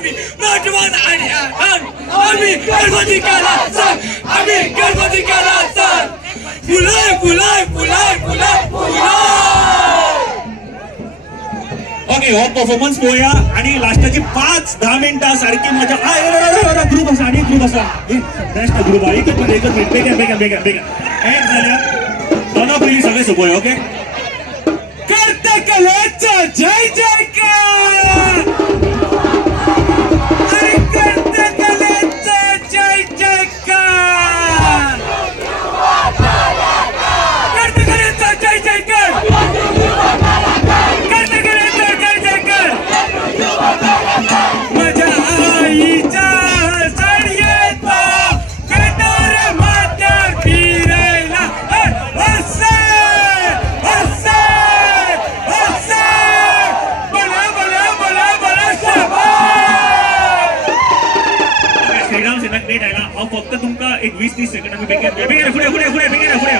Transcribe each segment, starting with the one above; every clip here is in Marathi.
आम्ही नटवत आणि आम्ही गणपती केला सण, आम्ही गणपती केला सण. फुलाय फुलाय फुलाय फुलाय फुलाय. ओके, हो परफॉर्मन्स होऊया आणि लास्टची 5-10 मिनिटं सारखी मजा. ग्रुप असा आणि ग्रुप असा बेस्ट ग्रुप आहे. एकच मिनिट बेगा बेगा बेगा बेगा एक झाल्या दोन पहिली सगळे सोपं. ओके, करते कलेचा जय जयकार. करते कलेचा जय जयकार. करते कलेचा जय जयकार. करते कलेचा जय जयकार. माझ्या आईच्या सडयेचा कटार मात्या फिरायला हसे हसे हसे. बोला बोला बोला बोला शाबास. श्रीराम सेना ग्रेट आहे ना. अहो फक्त तुमका एक 20-30 सेकंड आम्ही बेगे पुढे पुढे पुढे पुढे बेगे पुढे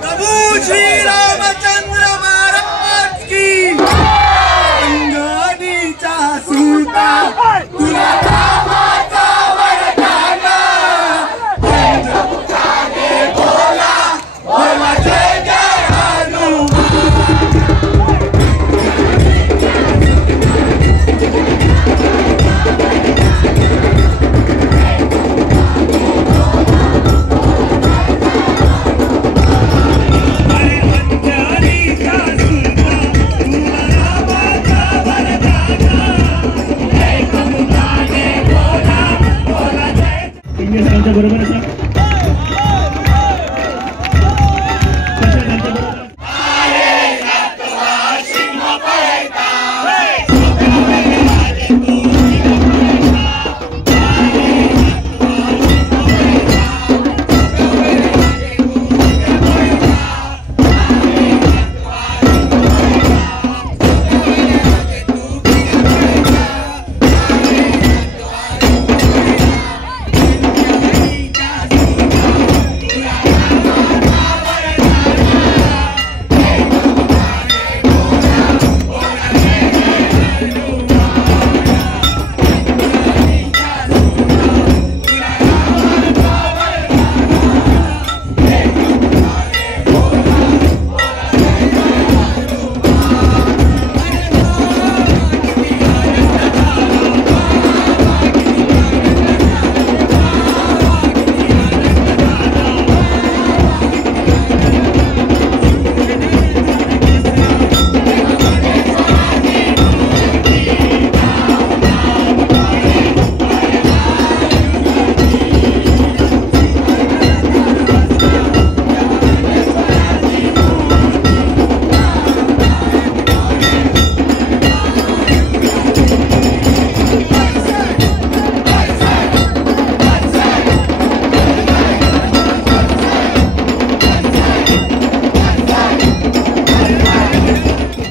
प्रभु श्री रामचंद्र महाराज की. अंगणीचा सूता तुला रामाचा वरदान. पंचमुखाने बोला बोला जय जय बरोबर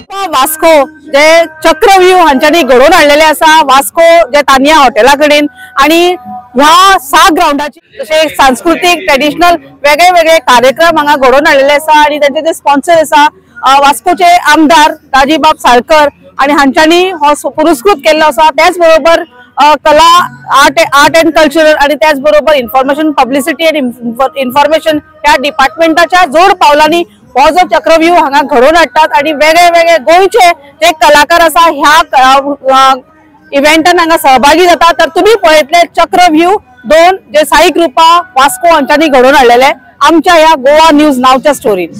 असा वास्को जे चक्रव्यूह हांच्यानी घडोवन हाडलेले आसा. वास्को जे तानिया हॉटेला कडेन आणि ह्या 6 ग्राउंडाची जशे सांस्कृतिक ट्रेडिशनल वेगळे वेगळे कार्यक्रम हांगा घडोवन हाडलेले आसा आणि त्यांचे जे स्पॉन्सर आसा वास्कोचे आमदार दाजीबाब साळकर आणि हांच्यानी हो पुरस्कृत केल्लो आसा. त्याच बरोबर कला आर्ट अँड कल्चरल आणि त्याच बरोबर इन्फॉर्मेशन पब्लिसिटी आणि इन्फॉर्मेशन ह्या डिपार्टमेंटाच्या जोड पावलांनी हो जो चक्रव्यूह हांगा घडोवन हाडटात आणि वेगळे वेगळे गोंयचे जे कलाकार आसा ह्या इव्हेंटान हांगा सहभागी जाता. तर तुम्ही पळयतले चक्रव्यूह 2 जे साई ग्रुपा वास्को हांच्यानी घडोवन हाडलेले आमच्या ह्या गोवा न्यूज नावच्या स्टोरीन.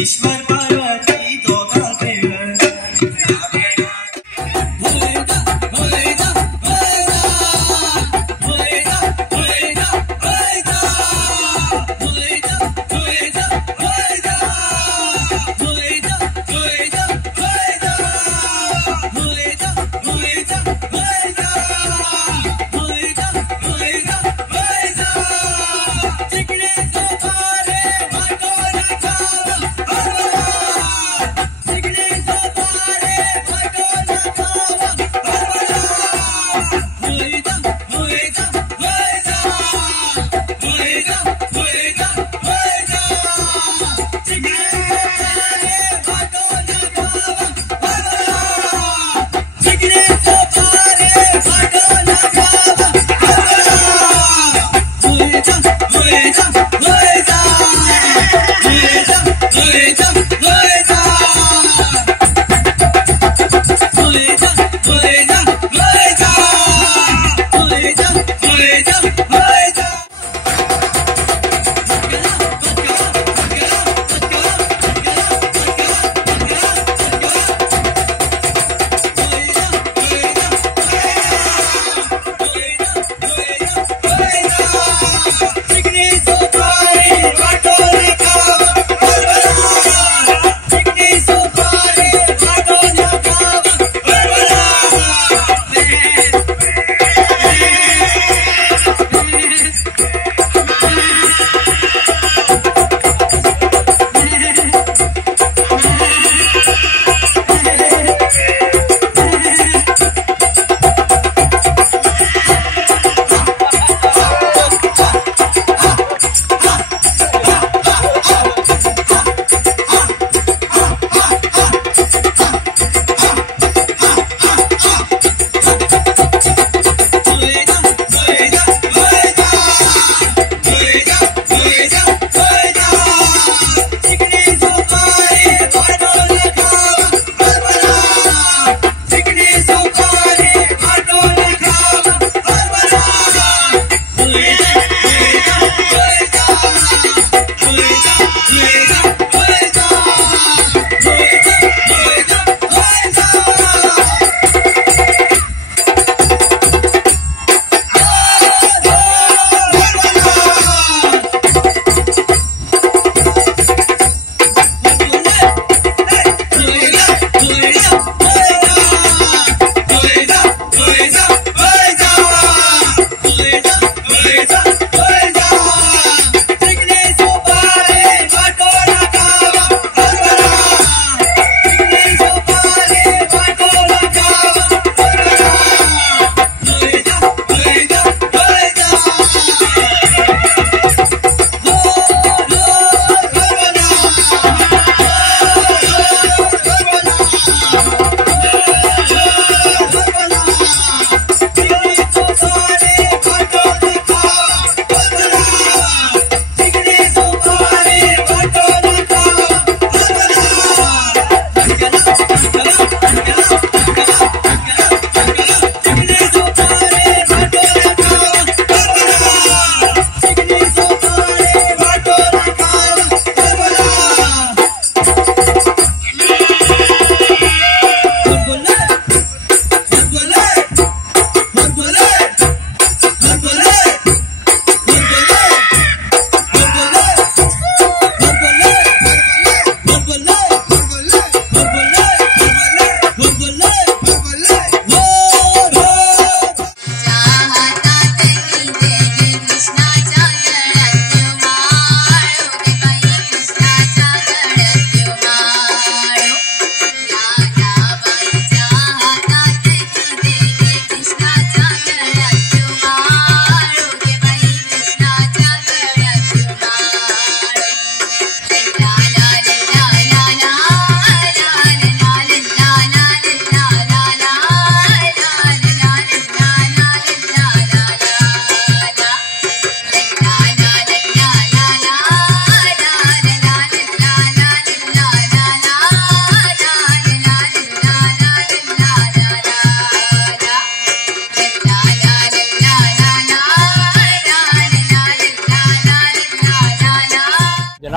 ईश्वर पार्वती दोघा भेळ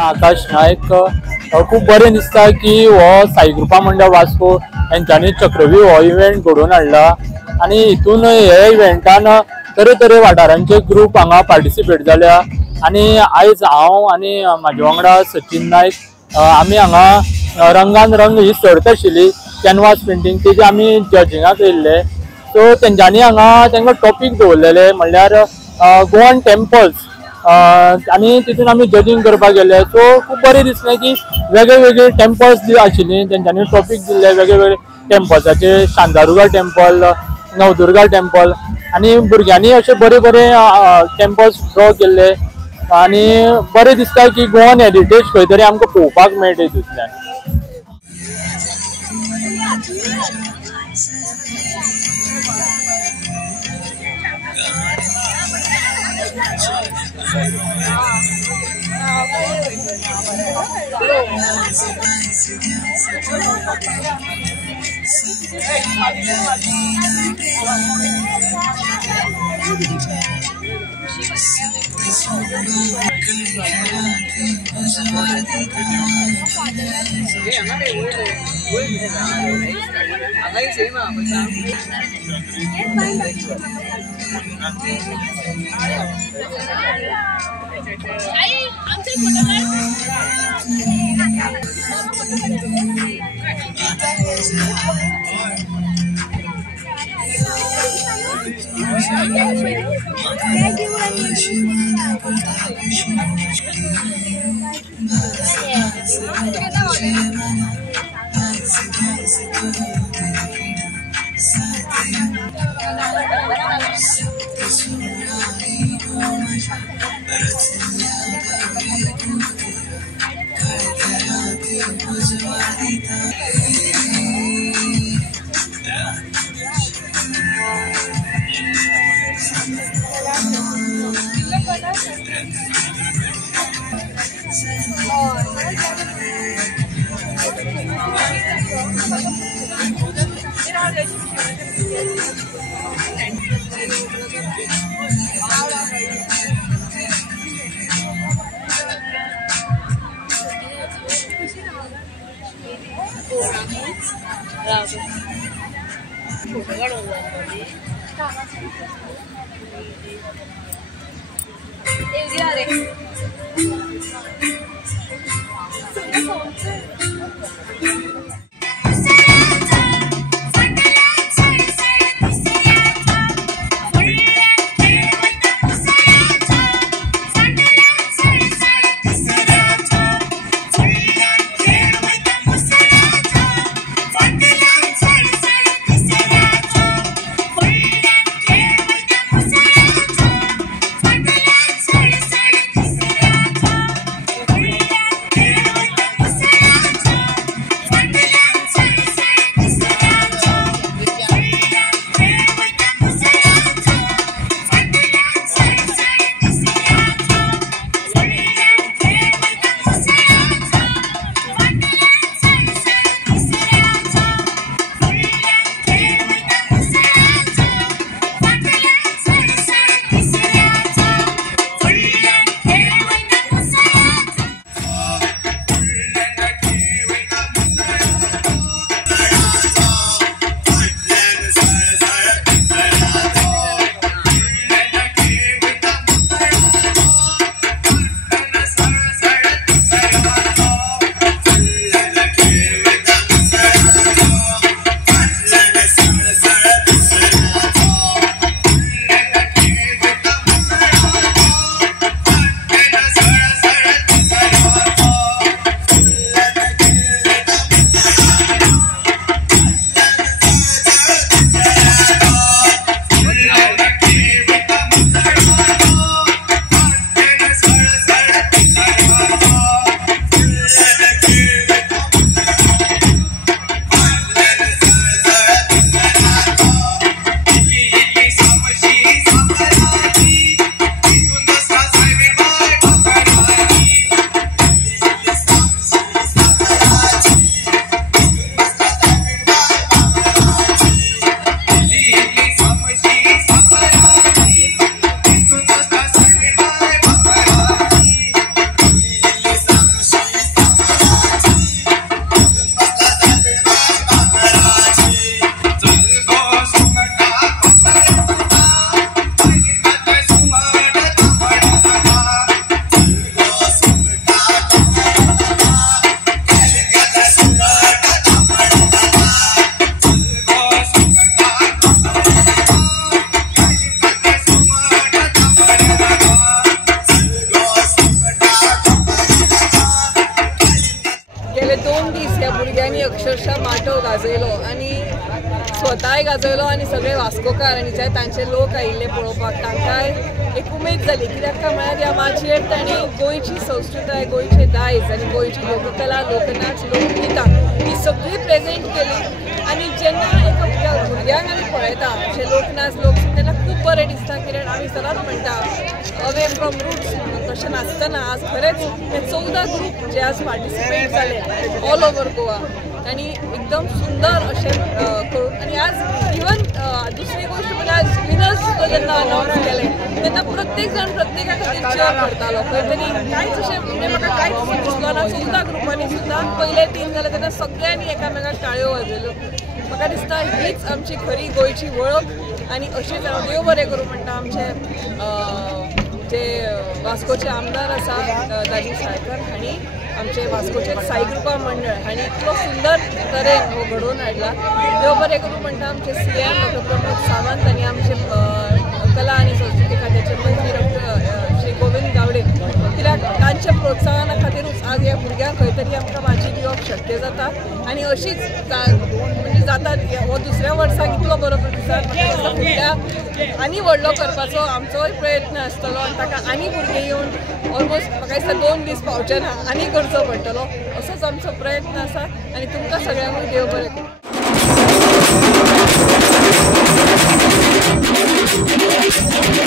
आकाश नायक खूब बरें दिसता की हो साई कृपा मंडळ वास्को हेंच्यांनी चक्रव्यूह हो इव्हेंट घडोवन हाडला आनी हितून हे इव्हेंटान तरेतरे वाठारांचे ग्रूप हांगा पार्टिसिपेट जाल्या आनी आयज हांव आनी म्हाजे वांगडा सचिन नायक आमी हांगा रंगान रंग ही सर्त आशिल्ली कॅनवास पेंटींग तेजे आमी जजिंगाक येयल्ले. सो तेंच्यांनी हांगा तांकां टॉपीक दवरलेले म्हणल्यार गोवन टेम्पल्स आनी तितून आमी जजींग करपाक गेले. सो खूब बरें दिसलें की वेगळे वेगळे टेम्पल्स आशिल्लीं तेंच्यांनी टॉपीक दिल्ले वेगळे वेगळे टेम्पल्साचे शांतादुर्गा टेम्पल नवदुर्गा टेम्पल आनी भुरग्यांनी अशे बरे बरे टेम्पल्स ड्रॉ केल्ले आनी बरें दिसता की गोवन हेरिटेज खंय तरी आमकां पळोवपाक मेळटा हितूंतल्यान. त्या भुरग्यांनी अक्षरशः माटो गाजयलो आनी स्वताय गाजयलो आनी सगळे वास्कोकार आनी जे तांचे लोक आयिल्ले पळोवपाक तांकांय एक उमेद जाली कित्याक काय म्हळ्यार ह्या माचयेर तांणी गोंयची संस्कृताय गोंयचे दायज आनी गोंयची लोककला लोकनाच लोकगितां ही सगळी प्रेजेंट केली आनी जेन्ना एका भुरग्यांक आमी पळयता अशे लोकनाच लोकगीत तेन्ना खूब बरें दिसता कित्याक आमी सदांच म्हणटा अवे फ्रॉम रूट्स तशें नासतना आज खरेंच हे 14 ग्रूप जे आज पार्टिसिपेट जाले ऑल ओवर गोवा आणि एकदम सुंदर असे करून आणि आज इवन दुसरी गोष्ट म्हणजे आज विनर्स सुद्धा जेन्ना अनाउन्स केले तेन्ना प्रत्येक जण प्रत्येका खातीर चेअर करतालो खंय तरी कांयच अशें म्हणजे म्हाका कांयच दिसलो ना 14 ग्रुपांनी सुद्धा पयले टीम जाले तेन्ना सगळ्यांनी एकामेकाक ताळयो वाजयल्यो म्हाका दिसता हीच आमची खरी गोंयची वळख आणि अशीच हांव देव बरें करूं म्हणटा आमचे जे वास्कोचे आमदार आसा दाजी साळकर हांणी आमचे वास्कोचे साई कृपा मंडळ हांणी इतलो सुंदर तरेन हो घडोवन हाडला देव बरें करूं म्हणटा आमचे CM डॉ प्रमोद सावंत आनी आमचे कला आनी संस्कृती खात्याचे मंत्री डॉ श्री गोविंद गावडे कित्याक तांच्या प्रोत्साहना खातीरूच आज ह्या भुरग्यांक खंय तरी आमकां भाजी दिवप शक्य जाता आनी अशीच म्हणजे जाता हो दुसऱ्या वर्साक इतलो बरो प्रतिसाद फुडल्या आनी व्हडलो करपाचो आमचोय प्रयत्न आसतलो आनी ताका आनी भुरगे येवन ऑलमोस्ट म्हाका दिसता 2 दीस पावचे ना आनी करचो पडटलो असोच आमचो प्रयत्न आसा आनी तुमकां सगळ्यांक देव बरें We'll be right back.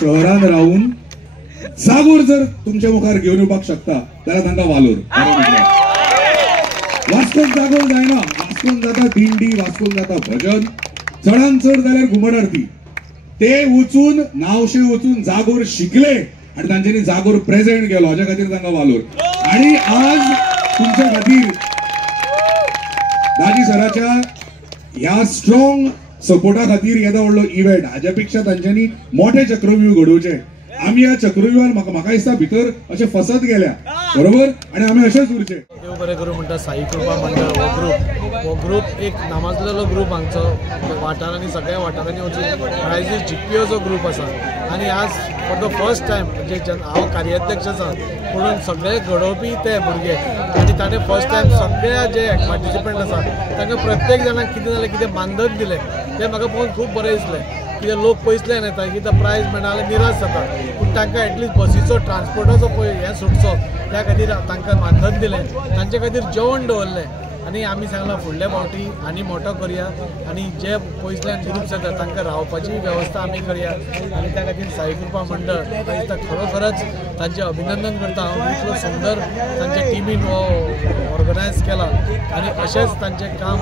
शहरात राहून जागोर जर तुमच्या मुखार घेऊन येवपाक शकता जाल्यार तांकां वालोर वास्कोन जागोर जायना. वास्कोन जाता दिंडी, वास्कोन जाता भजन, चडान चड जाल्यार घुमट आरती. ते वचून नावशे वचून जागोर शिकले आणि तांच्यांनी जागोर प्रेझेंट केलो, हाच्या खातीर तांकां वालोर. आणि आज तुमच्या खातीर दाजी सराच्या ह्या स्ट्रॉंग सपोर्टा खातीर येदा व्हडलो इव्हेंट, हाच्या पेक्षा तांच्यांनी मोठे चक्रव्यूह घडोवचे. आम्ही या चक्रव्यूहान म्हाका दिसता भितर अशें फसत गेल्या, बरोबर, आणि आम्ही अशेंच उरचे. देव बरें करूं म्हणटा साई कृपा मंडळ हो ग्रूप एक नामाजलेलो ग्रूप हांगचो वाठारांनी, सगळ्या वाठारांनी वचून प्रायजीस जिखपिवचो ग्रूप आसा. आणि आज फॉर द फर्स्ट टायम म्हणजे हांव कार्याध्यक्ष आसा म्हणून सगळे घडोवपी ते भुरगे, आणि ताणें फर्स्ट टायम सगळ्या जे पार्टिसिपंट आसा तांकां प्रत्येक जाणांक कितें जालें कितें मानधन दिलें तें म्हाका पळोवन खूब बरें दिसलें. कितें लोक पयसल्यान येता, कितें प्रायज मेळना जाल्यार निराश जाता, पूण तांकां एटलिस्ट बसीचो ट्रान्सपोर्टाचो हें सुटचो त्या खातीर तांकां मानधन दिलें, तांचे खातीर जेवण दवरलें. आणि आमी सांगलां फुडल्या फावटी आनी मोठो करया, आणि जे पयसल्यान ग्रुप्स येता तांकां रावपाची वेवस्था आमी करया. आणि त्या खातीर साई कृपा मंडळ म्हाका दिसता खरोखरच तांचें अभिनंदन करता हांव. इतलो सुंदर तांचे टिमीन हो ऑर्गनायज केला, आणि अशेंच तांचें काम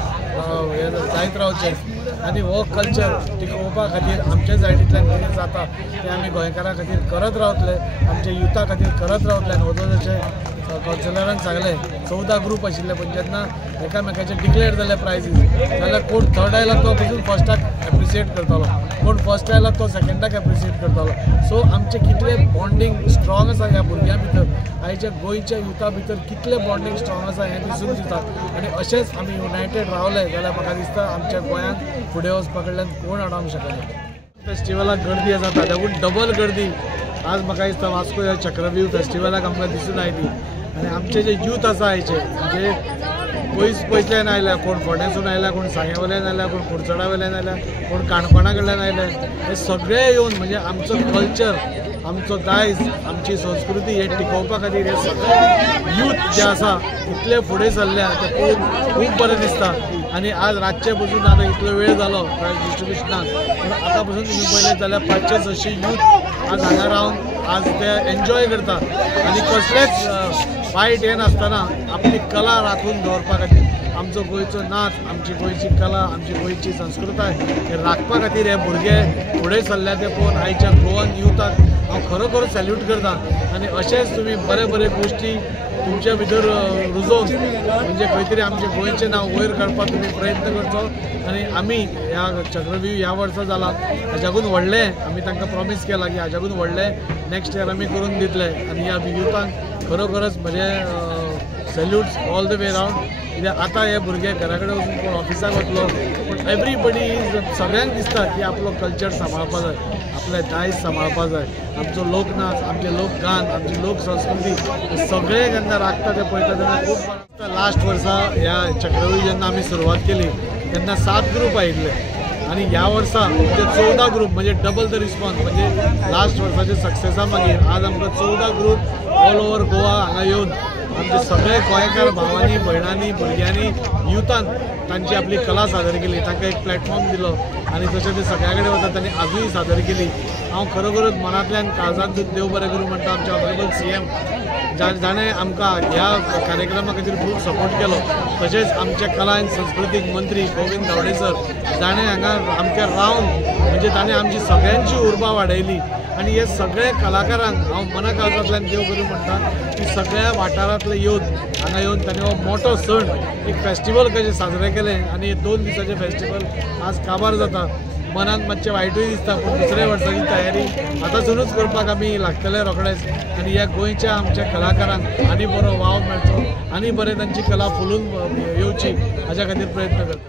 जायत रावचें. आणि हो कल्चर टिकोवपा खातीर आमचे सायडींतल्यान कितें जाता तें आमी गोंयकारां खातीर करत रावतले, आमच्या युथा खातीर करत रावतले. आणि जशें कावन्सिलरान सांगलें 14 ग्रूप आशिल्ले, पण जेन्ना एकामेकाचे डिक्लेअर जाले प्रायजीस जाल्यार कोण थर्ड आयला तो पसून फर्स्टाक एप्रिशिएट करतालो, कोण फर्स्ट आयला तो सेकंडाक एप्रिशिएट करतालो. सो आमचें कितलें बॉन्डिंग स्ट्रॉंग आसा ह्या भुरग्यां भितर, आयच्या गोंयच्या युथा भितर कितलें बॉन्डिंग स्ट्रॉंग आसा हें दिसून दिता. आणि अशेंच आमी युनायटेड रावले जाल्यार म्हाका दिसता आमच्या गोंयांत फुडें वचपा कडल्यान कोण आडावंक शकना. फेस्टिवलाक गर्दी आसा ताच्याकून डबल गर्दी आज म्हाका दिसता वास्को ह्या चक्रव्यूह फेस्टिवलाक आमकां दिसून आयली. आणि आमचे जे यूथ आसा आयचे म्हणजे पयसल्यान आयल्या, कोण फोंड्यासून आयल्या, कोण सांग्या वयल्यान आयल्या, कोण कुडचडा वयल्यान आयल्या, कोण काणकोणा कडल्यान आयले, हे सगळे येवन म्हणजे आमचो कल्चर, आमचो दायज, आमची संस्कृती हे टिकोवपा खातीर हे सगळे यूथ जे आसा इतले फुडें सरल्या ते पळोवन खूब बरें दिसता. आणि आज रातचे पसून आतां इतलो वेळ जालो प्रायज डिस्ट्रिब्युशनाक, पूण आतां पसून तुमी पळयलें जाल्यार 500-600 यूथ आज हांगा रावन आज ते एन्जॉय करता. आणि कसलेच वायट हें नासतना आपली कला राखून दवरपा खातीर, आमचो गोंयचो नाच, आमची गोंयची कला, आमची गोंयची संस्कृताय हे राखपा खातीर हे भुरगे फुडें सरल्या ते पळोवन आयच्या गोवन युथाक हांव खरोखर सॅल्यूट करता. आणि अशेंच तुमी बरे बरे गोश्टी तुमच्या भितर रुजोवन म्हणजे खंय तरी आमचें गोंयचें नांव वयर काडपाक तुमी प्रयत्न करचो. आणि आमी ह्या चक्रव्यूह ह्या वर्सा जाला हाच्याकून व्हडलें आमी तांकां प्रॉमीस केलां की हाच्याकून व्हडलें नेक्स्ट इयर आमी करून दितले. आणि ह्या युथांक खरोखरच म्हजे सॅल्यूट्स ऑल द वे रावंड. कित्याक आतां हे भुरगे घरा कडेन वचून कोण ऑफिसाक वतलो, पूण एवरीबडी सगळ्यांक दिसता की आपलो कल्चर सांबाळपा जाय, आपले दायज सांबाळपा जाय, आमचो लोकनाच, आमचे लोकगान, आमची लोक संस्कृती सगळे जेन्ना राखता ते पळयता तेन्ना खूब बरें. लास्ट वर्सा ह्या चक्रव्यूह जेन्ना आमी सुरवात केली तेन्ना 7 ग्रूप आयिल्ले, आणि ह्या वर्सा म्हणजे 14 ग्रुप म्हणजे डबल द रिस्पॉन्स म्हणजे लास्ट वर्साचे सक्सेसा मागीर आज आमकां 14 ग्रुप ऑल ओव्हर गोवा हांगा येवन आमचे सगळे गोंयकार भावांनी भयणांनी भुरग्यांनी युथान तांची आपली कला सादर केली, तांकां एक प्लॅटफॉर्म दिलो आणि तशें ते सगळ्या कडेन वता तांणी आजूय सादर केली. हांव खरोखरच मनांतल्यान काळजांत देव बरें करूं म्हणटा आमच्या ऑनरेबल CM जाणें आमकां ह्या कार्यक्रमा खातीर खूब सपोर्ट केलो. तशेंच आमचे कला आनी संस्कृतीक मंत्री गोविंद गावडे सर जाणें हांगा आमचे रावन म्हणजे ताणें आमची सगळ्यांची उर्बा वाडयली आणि हे सगळे कलाकारांक हांव मना काळजांतल्यान देव करूं म्हणटा की सगळ्या वाठारांतले येवन हांगा येवन ताणें हो मोठो सण एक फेस्टिवल कशें साजरे केलें आणि 2 दिसाचें फेस्टिवल आज काबार जाता. मनांत मातशें वायटूय दिसता पूण दुसऱ्या वर्साची तयारी आतांसूनच करपाक आमी लागतले रोखडेच आनी ह्या गोंयच्या आमच्या कलाकारांक आनी बरो वाव मेळचो आनी बरें तांची कला फुलून येवची हाच्या खातीर प्रयत्न करता.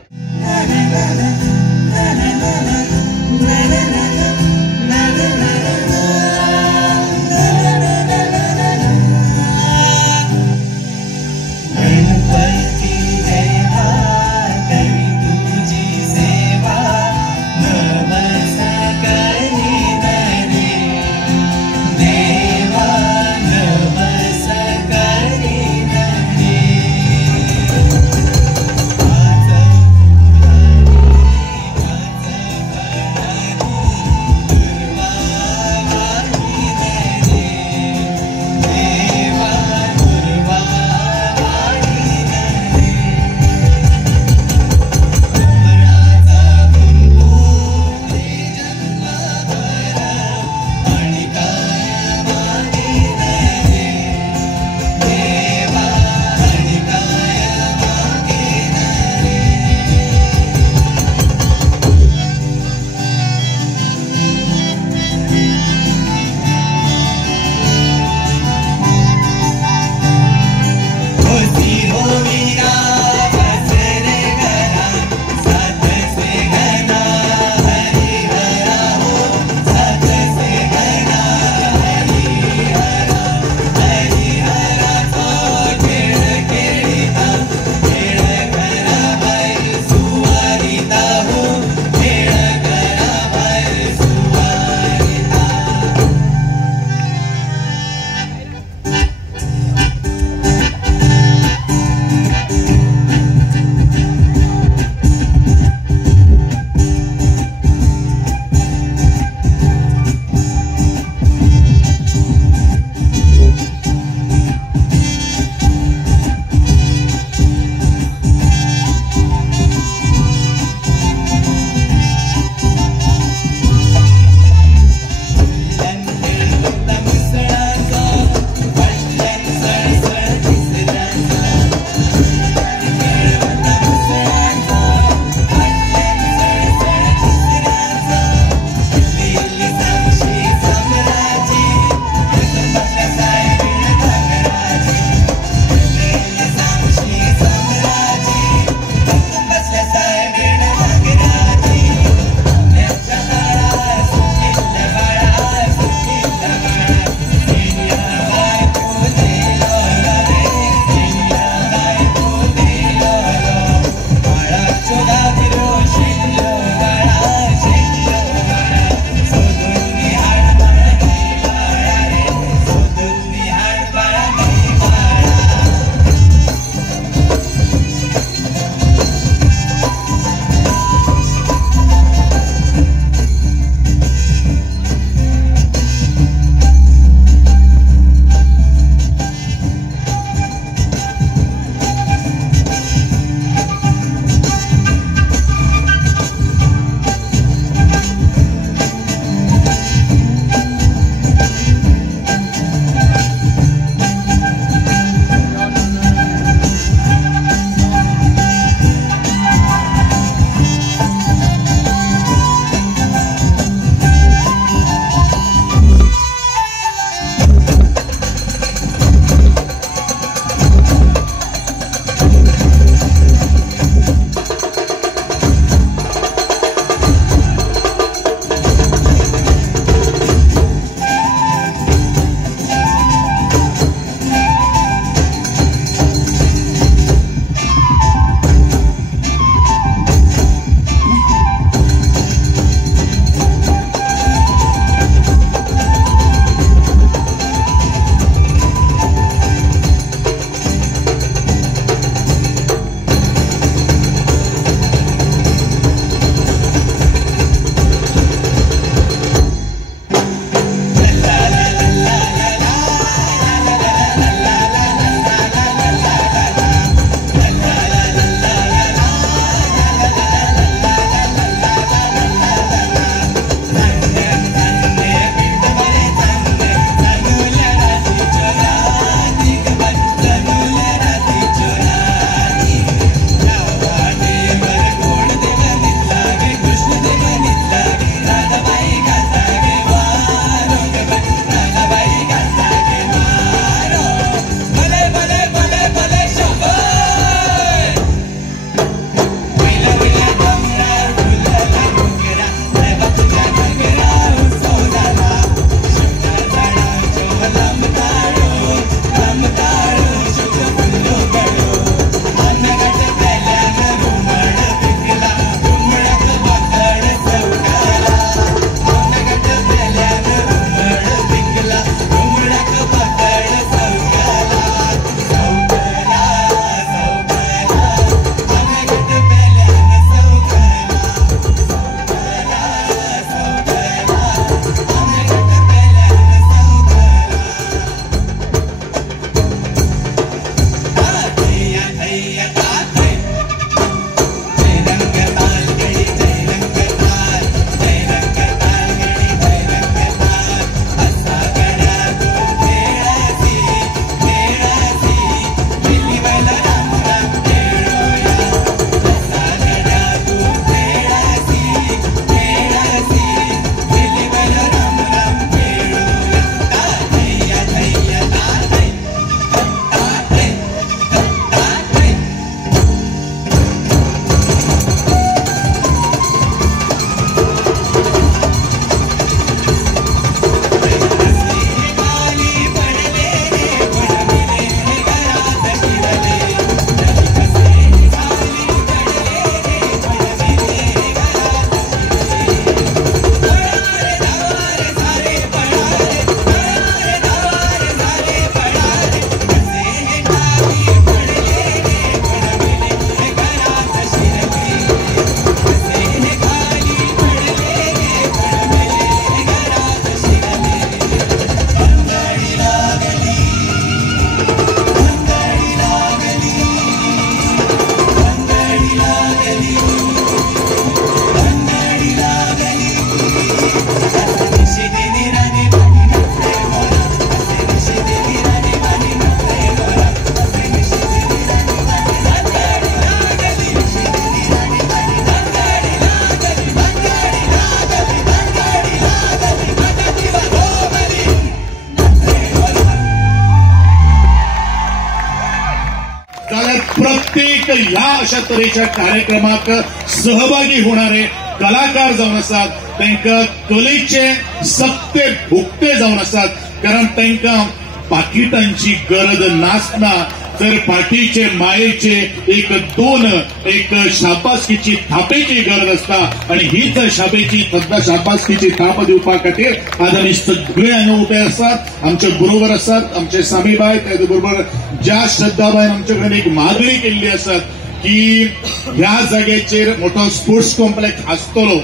आनीक ह्या अशा तरेच्या कार्यक्रमाक सहभागी होणारे कलाकार जावन आसात, तांकां कलेचे सक्ते भुकते जावन आसात, कारण तांकां पाकिटांची गरज नासना, तर पाठीचे मायेचे एक शाबासकीची थापेची गरज असता आणि हीच शाबासकीची थाप दिवपा खातीर आज आमी सगळे हांगा उबे आसात, आमचे बरोबर आसात, आमचे सामीबाय, त्याच बरोबर ज्या श्रद्धाबायन आमचे कडेन एक मागणी केल्ली आसात की ह्या जाग्याचेर मोठो स्पोर्ट्स कॉम्प्लेक्स आसतलो,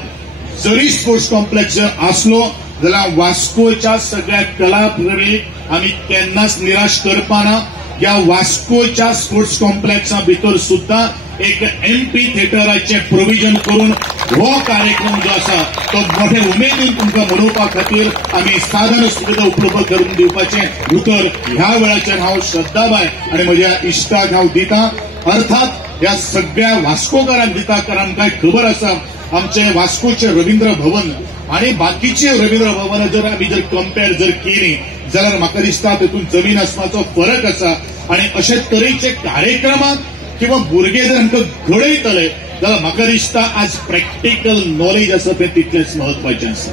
जरी स्पोर्ट्स कॉम्प्लेक्स आसलो जाल्यार वास्कोच्या सगळ्या कलाकारांक आमी केन्नाच निराश करपाना. या वास्कोच्या स्पोर्ट्स कॉम्प्लेक्सा भितर सुद्धा एक MP थिएटराचे प्रोविजन करून हो कार्यक्रम जो आसा तो मोठे उमेदीन तुमकां मनोवपा खातीर आमी साधन सुविधा उपलब्ध करून दिवपाचे उतर ह्या वेळाचेर हांव श्रद्धाबाय आनी म्हज्या इश्टाक हांव दितां. अर्थात ह्या सगळ्या वास्कोकारांक दिता, कारण आमकां खबर आसा आमचे वास्कोचे रवींद्र भवन आणि बाकीचे रवींद्र भवन जर आमी कंपेर केली जाल्यार म्हाका दिसता तेतून जमीन आसमानाचो फरक आसा. आणि अशे तरेचे कार्यक्रमात किंवा भुरगे जर आमकां घडयतले जाल्यार म्हाका दिसता आज प्रॅक्टिकल नॉलेज आसा तें तितलेंच महत्वाचें आसा.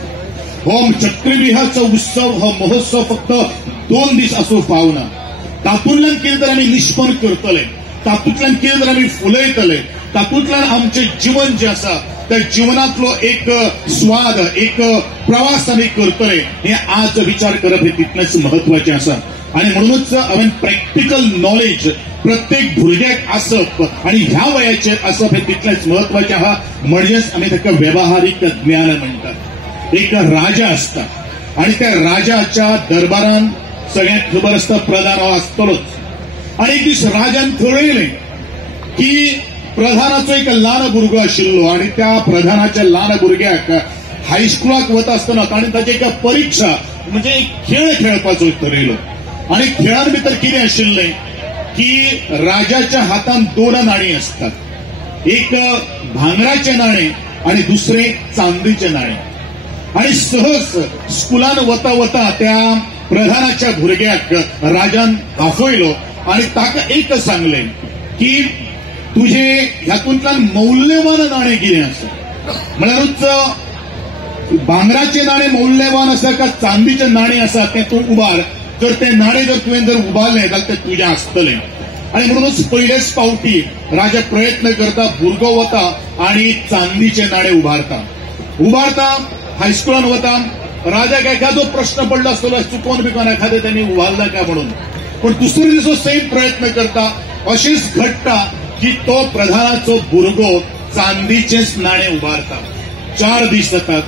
हो चक्रविहारचो उत्सव, हो महोत्सव फक्त 2 दीस आसूं फावना. तातूंतल्यान कितें तर आमी निश्पन्न करतले, तातूंतल्यान कितें तर आमी फुलयतले, तातूंतल्यान आमचें जीवन जें आसा त्या जीवनातलो एक स्वाद, एक प्रवास आमी करतले हे आज विचार करप हे तितलेंच महत्वाचें आसा. आणि म्हणूनच हांवें प्रॅक्टिकल नॉलेज प्रत्येक भुरग्याक आसप आणि ह्या वयाचेर आसप हे तितलेंच महत्वाचें आहा. म्हणजेच आमी ताका वेवहारीक ज्ञान म्हणटात. एक राजा आसता आणि त्या राजाच्या दरबारान सगळ्यांक खबर आसता प्रधान हो आसतलोच. आणि एक दीस राजान थळयलें की प्रधानाचो एक ल्हान भुरगो आशिल्लो आणि त्या प्रधानाच्या ल्हान भुरग्याक हायस्कुलाक वता आसतना ताणें ताची एक परीक्षा म्हणजे एक खेळ खेळपाचो ठरयलो. आणि खेळान भितर कितें आशिल्लें की राजाच्या हातान 2 नाणी असतात, एक भांगराचे नाणे आणि दुसरे चांदीचे नाणे. आणि सहज स्कुलान वता वता त्या प्रधानाच्या भुरग्याक राजान दाखयलो आणि ताका एक सांगलें की तुझे ह्यातूंतल्यान मौल्यवान नाणे कितें आसा. म्हळ्यारूच भांगराचे नाणे मौल्यवान आसा का चांदीचे नाणे आसा तें तूं उबार, जर ते नाणे जर तुवें जर उबारलें जाल्यार तें तुजें आसतलें. आणि म्हणूनच पयलेच पावटी राजा प्रयत्न करता, भुरगो वता आणि चांदीचे नाणे उबारता हायस्कुलान वता. राजाक एखादो प्रश्न पडलो आसतलो, चुकोन बिकोन एखादें त्यांनी उबारला काय म्हणून, पण दुसरे दिसा सेम प्रयत्न करता. अशीच घडटा की तो प्रधानाचो भुरगो चांदीचेच नाणे उबारता. 4 दीस जातात,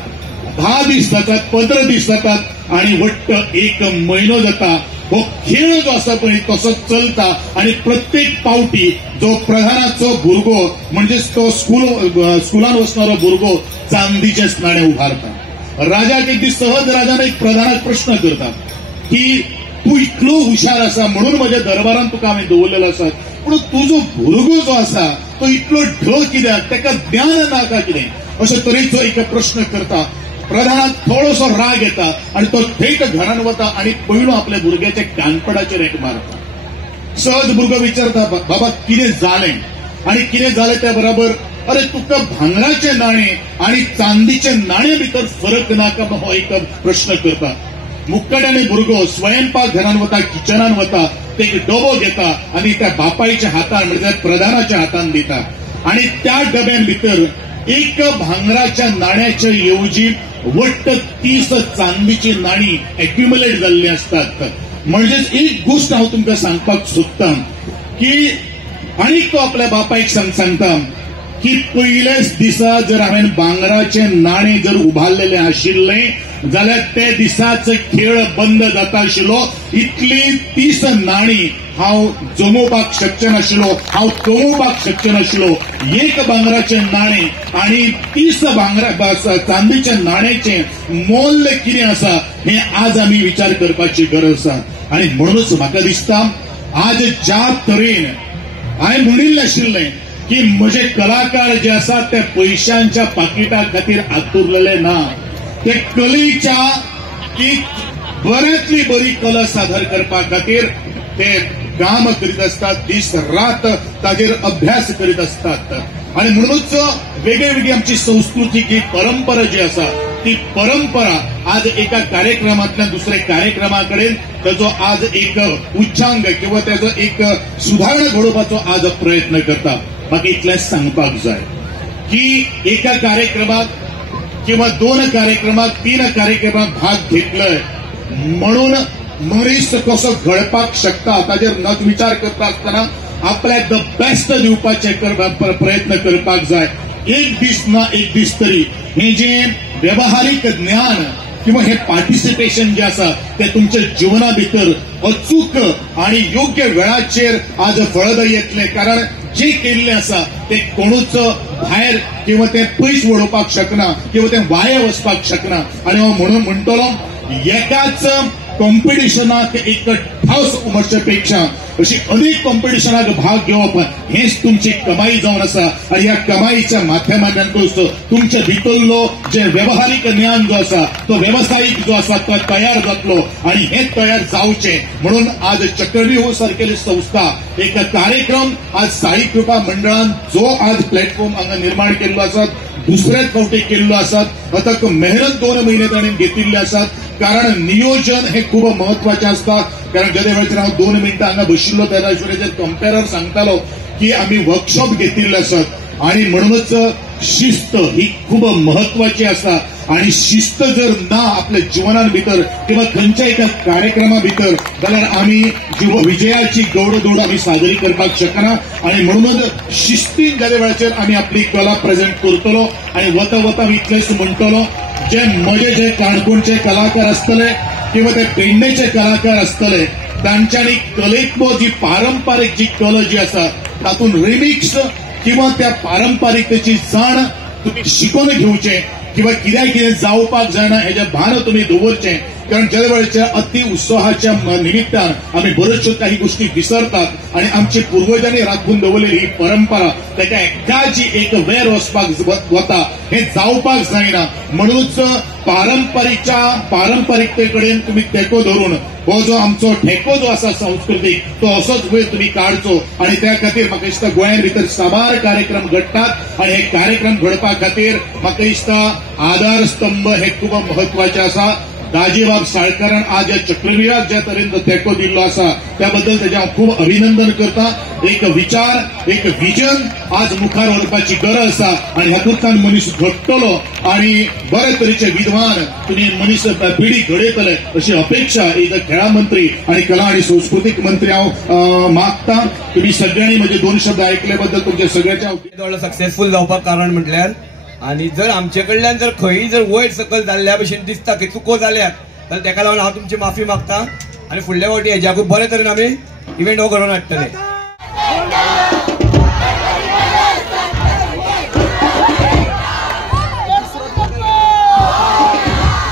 10 दीस जातात, 15 दीस जातात आणि वट्ट 1 म्हयनो जाता. हो खेळ जो आसा पळय तसोच चलता आणि प्रत्येक पावटी जो प्रधानाचो भुरगो म्हणजेच तो स्कुलान वचणारो भुरगो चांदीचेच नाणे उबारता. राजाक एक दीस सहज राजान एक प्रधानाक प्रश्न करता की तू इतलो हुशार आसा म्हणून म्हज्या दरबारान तुका हांवें दवरलेलो आसा, पूण तुजो भुरगो जो आसा तो इतलो ढ कित्याक, ताका ज्ञान ना का कितें, अशे तरेचो एक प्रश्न करता. प्रधानाक थोडोसो राग येता आणि तो थेट घरान वता आणि पयलो आपल्या भुरग्याच्या कानपडाचेर एक मारता. सहज भुरगो विचारता बाबा कितें जालें, आणि कितें जालें त्या बरोबर अरे तुका भांगराचे नाणे आणि चांदीचे नाणे भितर फरक ना का, हो एक प्रश्न करता. मुक्कड्याने भुरगो स्वयंपाक घरान वता, किचनान वता, ते एक डबो घेता आणि त्या बापायच्या हातान म्हणजे प्रधानाच्या हातान दिता. आणि त्या डब्यान भितर एक भांगराच्या नाण्याच्या ऐवजी वट्ट 30 चांदीची नाणी एक्युमुलेट जाल्ली असतात. म्हणजेच एक गोष्ट हांव तुमकां सांगपाक सोदतां की आनीक तो आपल्या बापायक सांगता की पयलेच दिसा जर हांवें भांगराचे नाणे जर उबारलेले आशिल्ले जाल्यार ते दिसाचो खेळ बंद जाता आशिल्लो. इतली 30 नाणी हांव जमोवपाक शक्य नाशिल्लो, हांव कमोवपाक शक्य नाशिल्लो. एक भांगराचे नाणे आणि 30 चांदीचे नाण्याचे मोल कितें आसा हे आज आमी विचार करपाची गरज आसा. आणि म्हणूनच म्हाका दिसता आज ज्या तरेन हांवें म्हणिल्लें आशिल्लें की म्हजे कलाकार जे आसात ते पयशांच्या पाकिटा खातीर आतुरलेले ना, ते कलेच्या एक बऱ्यांतली बरी कला सादर करपा खातीर ते काम करीत असतात, दीस रात ताजेर अभ्यास करीत असतात. आणि म्हणूनच वेगळी आमची संस्कृती ही परंपरा जी असा ती परंपरा आज एका कार्यक्रमातल्या दुसऱ्या कार्यक्रमाकडे त्याचो आज एक उच्चांग किंवा त्याचो एक सुधारणा घडोवपाचो आज प्रयत्न करता. म्हाका इतलेंच सांगपाक जाय की एका कार्यक्रमात किंवा 2 कार्यक्रमात 3 कार्यक्रमात भाग घेतलोय म्हणून मनीस कसो घडपाक शकता ताजेर नग विचार करता आसतना आपल्याक द बेस्ट दिवपाचे प्रयत्न करपाक जाय. एक दीस ना एक दीस तरी हे जे व्यवहारिक ज्ञान किंवा हे पार्टिसिपेशन जे आसा ते तुमच्या जीवना भितर अचूक आणि योग्य वेळाचेर आज फळदायी येतले. कारण जे केल्ले आसा ते कोणूच भायर किंवा ते पयस वडोवपाक शकना किंवा ते वाया वचपाक शकना. आणि हांव म्हणून म्हणटलो एकाच कॉम्पिटिशनाक एक ठावस उमटचे पेक्षा अशी अनेक कॉम्पिटिशनाक भाग घेवप हेच तुमची कमाई जावन आसा. आणि ह्या कमाईच्या माध्यमांतूच तुमच्या भितरलो जे व्यवहारिक ज्ञान जो आसा तो व्यवसायिक जो आसा तो तयार जातलो. आणि हे तयार जावचे म्हणून आज चक्रव्यूह सारकेली संस्था एक कार्यक्रम आज साई कृपा मंडळान जो आज प्लॅटफॉर्म हांगा निर्माण केल्लो आसा दुसऱ्याच फावटी केल्लो आसात. आता मेहनत 2 महिने ताणें घेतिल्ले आसात. कारण नियोजन हे खूप महत्वाचे असता. कारण गदे वेळाचेर हांव 2 मिनटां हांगा बशिल्लो त्या वेळाचेर कंपेरर सांगतालो की आम्ही वर्कशॉप घेतिल्ले आसात आणि म्हणूनच शिस्त ही खूप महत्वाची आसा. आणि शिस्त जर ना आपल्या जीवनान भितर किंवा खंयच्या एका कार्यक्रमा भितर जाल्यार आम्ही विजयाची गौडदौड आम्ही साजरी करपाक शकना. आणि म्हणूनच शिस्तीन गदे वेळाचेर आम्ही आपली कला प्रेझेंट करतलो. आणि वता इतलेंच म्हणटलो जे म्हजे जे काणकोणचे कलाकार आसतले किंवा ते पेडणेचे कलाकार आसतले तांच्यांनी कलेत्व जी पारंपारीक जी कला जी आसा तातूंत रिमिक्स किंवा त्या पारंपारिकतेची जाण तुम्ही शिकून घेवचे किंवा कितें जावपाक जायना हेजे भान तुम्ही दवरचें. कारण ज्या वेळेच्या अति उत्साहाच्या निमित्तान आम्ही बऱ्याचशा काही गोष्टी विसरतात आणि आमची पूर्वजांनी राखून दवरलेली ही परंपरा त्याच्या एकाची एक वेर वचपाक वता हे जावपाक जायना. म्हणूनच पारंपारिकतेकडेन तुम्ही तेको धरून हो जो आमचो ठेको जो आसा संस्कृतीक तो असोच वेळ तुम्ही काडचो. आणि त्या खातीर म्हाका दिसता गोंयान भितर साबार कार्यक्रम घडटात. आणि हे कार्यक्रम घडपा खातीर म्हाका दिसता आधार स्तंभ हे खूप महत्वाचे आसा. दाजीबाब साळकारान आज या चक्रव्यूहाक ज्या तरेन तेको दिल्लो आसा त्याबद्दल ताचें हांव खूब अभिनंदन करता. एक विचार एक विजन आज मुखार व्हरपाची गरज आसा आणि हातूंतल्यान मनीस घडटलो आणि बरे तरेचे विद्वान तुमी मनीस पिढी घडयतले अशी अपेक्षा एक खेळा मंत्री आणि कला आणि सांस्कृतिक मंत्री हांव मागता. तुम्ही सगळ्यांनी म्हणजे 2 शब्द ऐकले बद्दल तुमच्या सगळ्याच्या सक्सेसफुल जावपाक कारण म्हटल्यार आणि जर आमचे कडल्यान जर खंयी जर वयर सकल जाल्ल्या भशेन दिसता की चुको जाल्यात जाल्यार तेका लागून हांव तुमची माफी मागता. आणि फुडल्या फावटी हेज्याकूय बरे तरेन आमी इव्हेंट हो घडोवन हाडटले.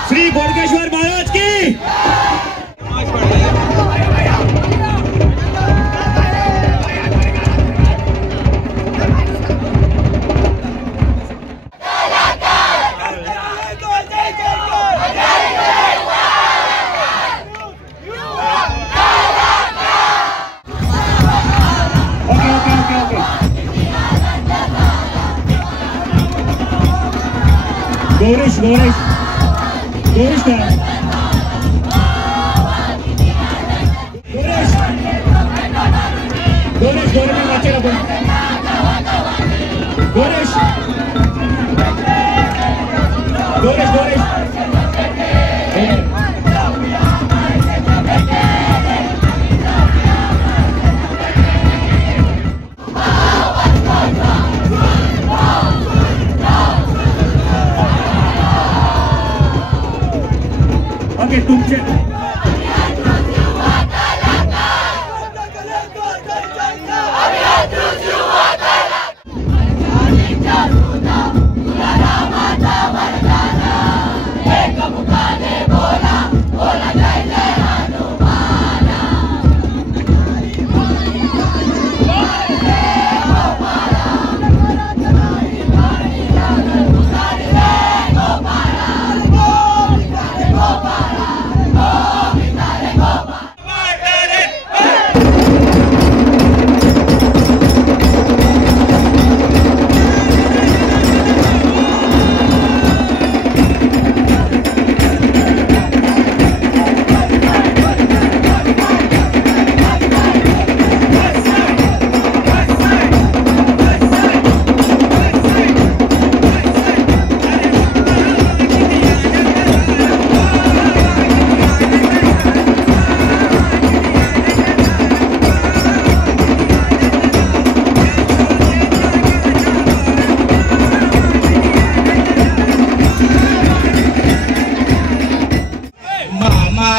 श्री बोडकेश्वर महाराज की गौरीश तुमचे Oh!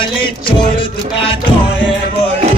वाले छोड़ तुका दोळे बोळे